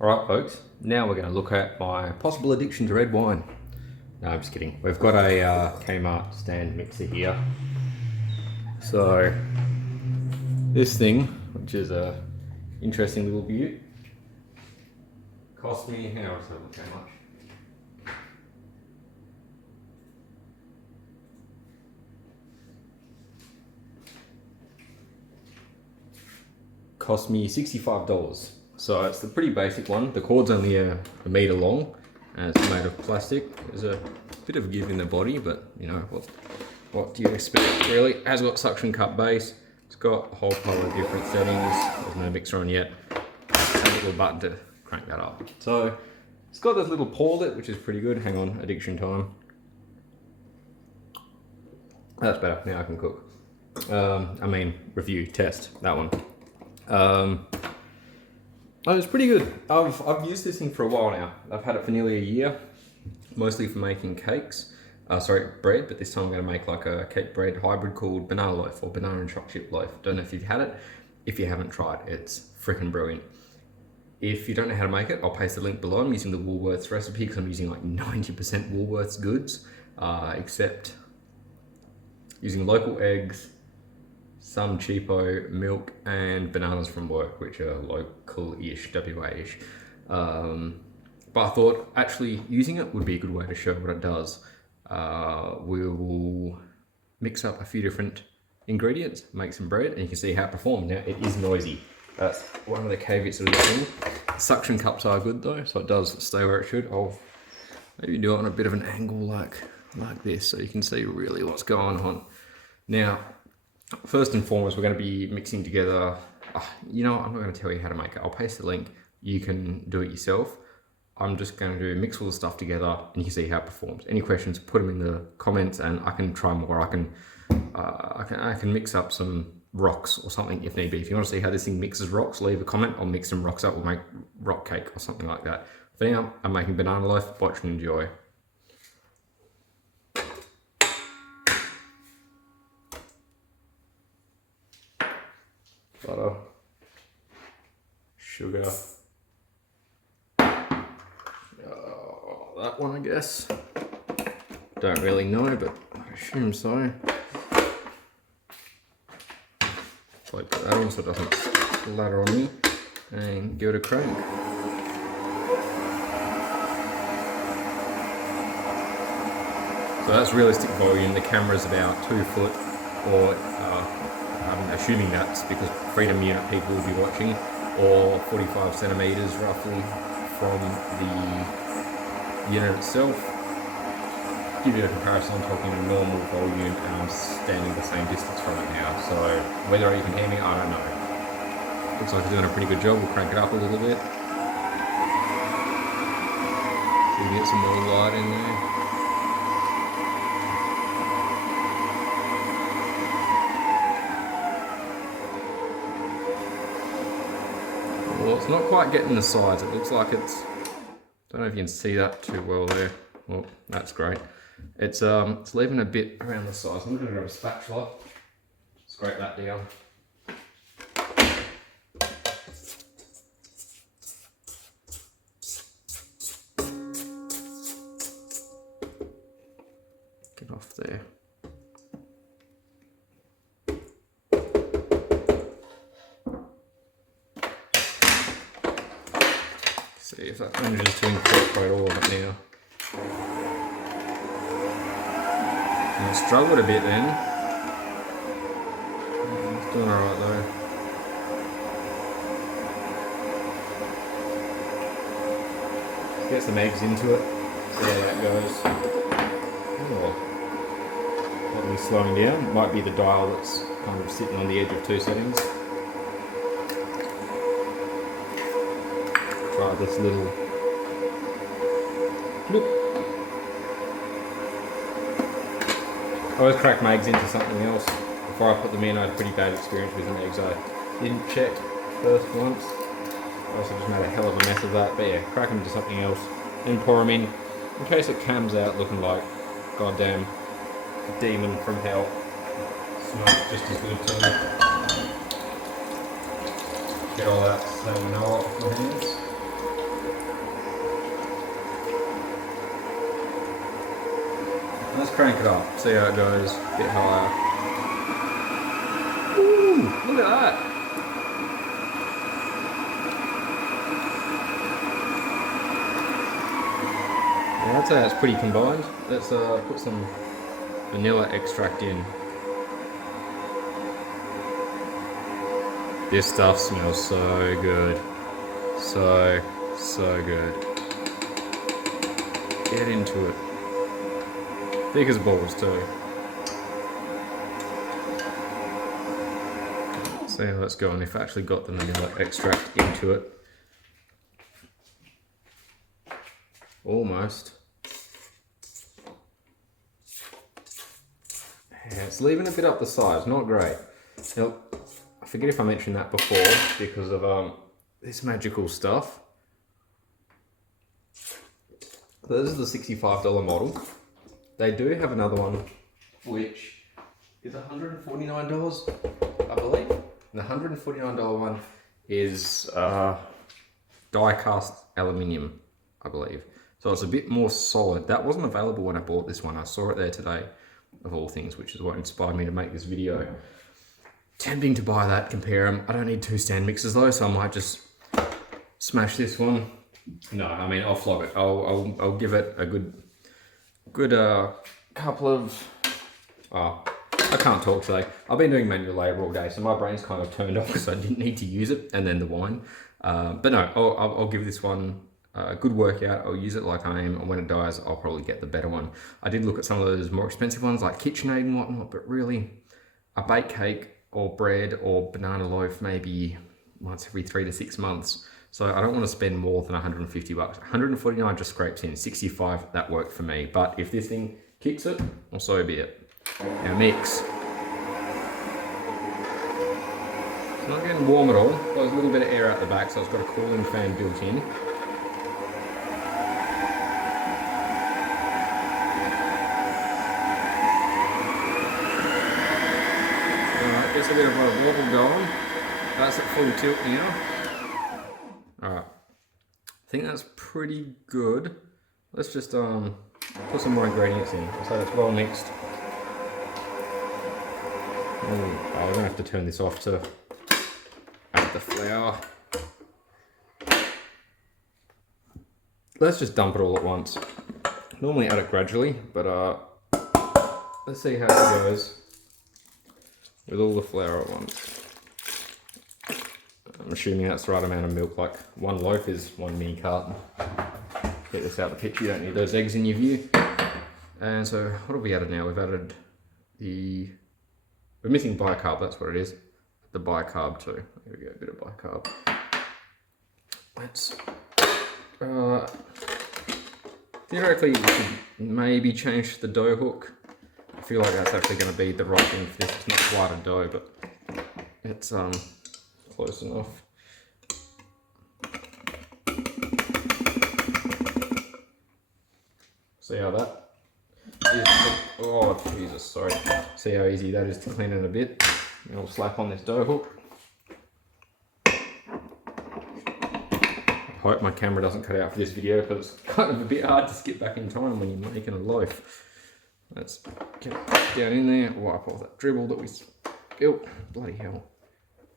Alright folks, now we're going to look at my possible addiction to red wine. No, I'm just kidding. We've got a Kmart stand mixer here. So, this thing, which is a interesting little beaut, cost me, how much? Cost me $65. So it's the pretty basic one. The cord's only a meter long and it's made of plastic. There's a bit of a give in the body, but you know, what do you expect really? It has got suction cup base. It's got a whole pile of different settings. There's no mixer on yet. A little button to crank that up. So it's got this little pour-let, which is pretty good. Hang on, addiction time. That's better, now I can cook. Review, test, that one. Oh, it's pretty good. I've used this thing for a while now. I've had it for nearly a year, mostly for making cakes. Bread, but this time I'm going to make like a cake bread hybrid called banana loaf or banana and chocolate chip loaf. Don't know if you've had it. If you haven't tried, it's freaking brilliant. If you don't know how to make it, I'll paste the link below. I'm using the Woolworths recipe because I'm using like 90% Woolworths goods, except using local eggs, some cheapo milk, and bananas from work, which are local-ish, WA-ish. But I thought actually using it would be a good way to show what it does. We will mix up a few different ingredients, make some bread, and you can see how it performs. Now, it is noisy. That's one of the caveats of this thing. Suction cups are good though, so it does stay where it should. I'll maybe do it on a bit of an angle like this, so you can see really what's going on. Now, first and foremost, we're going to be mixing together, I'm not going to tell you how to make it. I'll paste the link. You can do it yourself. I'm just going to mix all the stuff together and you can see how it performs. Any questions, put them in the comments and I can try more. I can mix up some rocks or something if need be. If you want to see how this thing mixes rocks, leave a comment. I'll mix some rocks up. We'll make rock cake or something like that. For now, I'm making banana loaf. Watch and enjoy. Butter, sugar, that one I guess. Don't really know, but I assume so. So I put that on so it doesn't splatter on me, and give it a crank. So that's realistic volume. The camera's about 2 foot, or I'm assuming that's because Freedom Unit people will be watching, or 45 centimeters roughly from the unit itself. Give you a comparison, I'm talking a normal volume and I'm standing the same distance from it now, so whether you can hear me, I don't know. Looks like it's doing a pretty good job. We'll crank it up a little bit. See if we get some more light in there. Well, it's not quite getting the sides. It looks like it's, don't know if you can see that too well there. Well, that's great. It's leaving a bit around the sides. I'm going to grab a spatula, scrape that down. Get off there. See if that manages to incorporate all of it now. And I struggled a bit then. It's doing alright though. Get some eggs into it. See how that goes. Oh, that'll be slowing down. Might be the dial that's kind of sitting on the edge of 2 settings. Try this little bloop. I always crack my eggs into something else before I put them in. I had a pretty bad experience with some eggs I didn't check first once. I also just made a hell of a mess of that. But yeah, crack them into something else, then pour them in case it comes out looking like goddamn demon from hell. Smells just as good too. Get all that so you know off my hands. crank it up, see how it goes, a bit higher. Ooh, look at that. Well, I'd say that's pretty combined. Let's put some vanilla extract in. This stuff smells so good. So good. Get into it. Thick as balls too. So let's go on. If I actually got the vanilla extract into it. Almost. Yeah, it's leaving a bit up the sides, not great. Now, I forget if I mentioned that before because of this magical stuff. So this is the $65 model. They do have another one which is $149, I believe. The $149 one is die cast aluminium, I believe. So it's a bit more solid. That wasn't available when I bought this one. I saw it there today, of all things, which is what inspired me to make this video. Tempting to buy that, compare them. I don't need 2 stand mixers though, so I might just smash this one. No, I mean, I'll flog it. I'll give it a good couple of, I can't talk today. I've been doing manual labor all day, so my brain's kind of turned off because I didn't need to use it, and then the wine. But no, I'll give this one a good workout. I'll use it like I am, and when it dies, I'll probably get the better one. I did look at some of those more expensive ones like KitchenAid and whatnot, but really, a baked cake or bread or banana loaf maybe once every 3 to 6 months. So I don't want to spend more than 150 bucks. 149 just scrapes in. 65, that worked for me. But if this thing kicks it, well, so be it. Now mix. It's not getting warm at all. Got a little bit of air out the back, so it's got a cooling fan built in. Alright, gets a bit of a wobble going. That's at full tilt now. Alright, I think that's pretty good. Let's just put some more ingredients in so it's well mixed. Oh, we're gonna have to turn this off to add the flour. Let's just dump it all at once. Normally add it gradually, but let's see how it goes with all the flour at once. I'm assuming that's the right amount of milk, like 1 loaf is 1 mini carton. Get this out of the picture, you don't need those eggs in your view. And so what have we added now? We've added we're missing bicarb, that's what it is. The bicarb too. There we go, a bit of bicarb. Let's, theoretically we should maybe change the dough hook. I feel like that's actually going to be the right thing for this. It's not quite a dough, but it's close enough. See how that is? Oh Jesus, sorry. See how easy that is to clean it a bit. And I'll slap on this dough hook. I hope my camera doesn't cut out for this video because it's kind of a bit hard to skip back in time when you're making a loaf. Let's get it down in there, wipe off that dribble that we spilled. Bloody hell.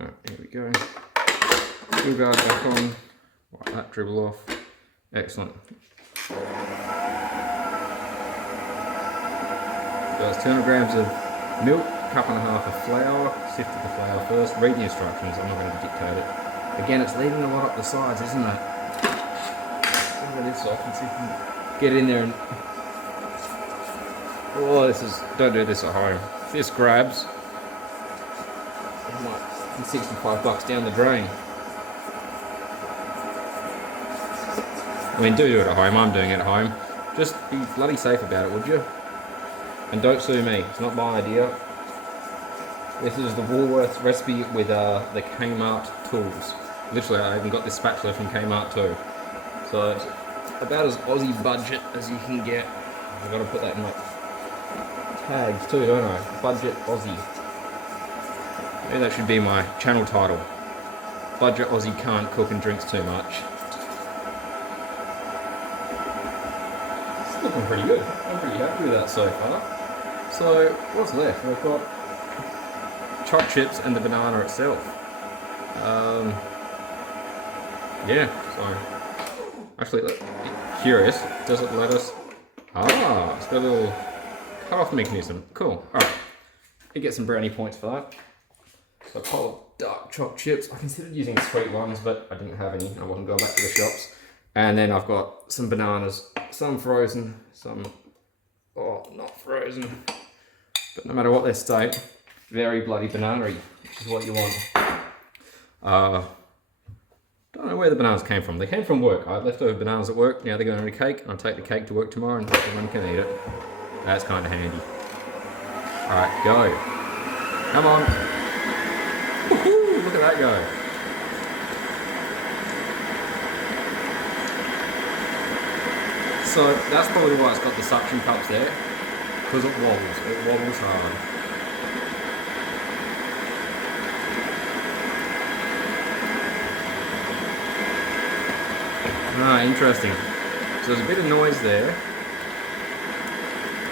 Alright, here we go. Fuel guard back on. Wipe that dribble off. Excellent. So it's 200 grams of milk, 1.5 cups of flour. Sifted the flour first. Read the instructions, I'm not going to dictate it. Again, it's leaving a lot up the sides, isn't it? Look at this off and see if we can get in there and... Oh, this is... Don't do this at home. If this grabs... I might be 65 bucks down the drain. I mean, do it at home. I'm doing it at home. Just be bloody safe about it, would you? And don't sue me. It's not my idea. This is the Woolworths recipe with the Kmart tools. Literally, I even got this spatula from Kmart too. So it's about as Aussie budget as you can get. I've got to put that in my tags too, don't I? Budget Aussie. Maybe that should be my channel title. Budget Aussie can't cook and drinks too much. looking pretty good. I'm pretty happy with that so far. So what's left? We've got chopped chips and the banana itself. Yeah, so actually, curious, does it let us? Ah, it's got a little cut-off mechanism. Cool. All right, you get some brownie points for that. So a pile of dark chopped chips. I considered using sweet ones, but I didn't have any. I wasn't going back to the shops. And then I've got some bananas, some frozen, some not frozen. But no matter what their state, very bloody banana-y, which is what you want. Don't know where the bananas came from. They came from work. I had leftover bananas at work. Now they're going in a cake, and I'll take the cake to work tomorrow and everyone can eat it. That's kind of handy. Alright, go. Come on. Woohoo! Look at that go. So that's probably why it's got the suction cups there. Because it wobbles. It wobbles hard. Ah, interesting. So there's a bit of noise there.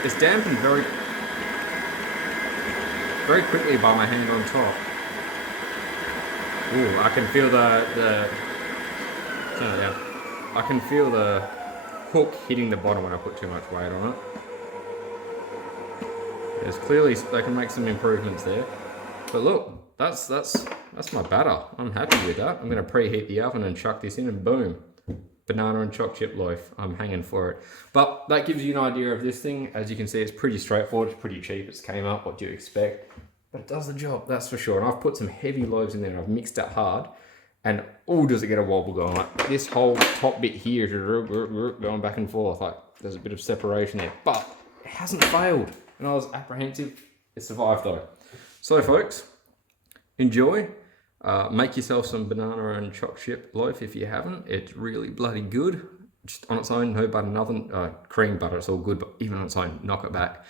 It's dampened very quickly by my hand on top. Ooh, I can feel turn it down. I can feel the hook hitting the bottom when I put too much weight on it. There's clearly, they can make some improvements there. But look, that's my batter. I'm happy with that. I'm gonna preheat the oven and chuck this in and boom. Banana and chopped chip loaf. I'm hanging for it. But that gives you an idea of this thing. As you can see, it's pretty straightforward. It's pretty cheap. It's Kmart. What do you expect? But it does the job, that's for sure. And I've put some heavy loaves in there and I've mixed it hard. And does it get a wobble going? Like this whole top bit here is going back and forth. Like there's a bit of separation there. But it hasn't failed. And I was apprehensive. It survived though. So folks, enjoy. Make yourself some banana and chopped chip loaf if you haven't. It's really bloody good. Just on its own, no butter, nothing. Cream butter, it's all good, but even on its own, knock it back.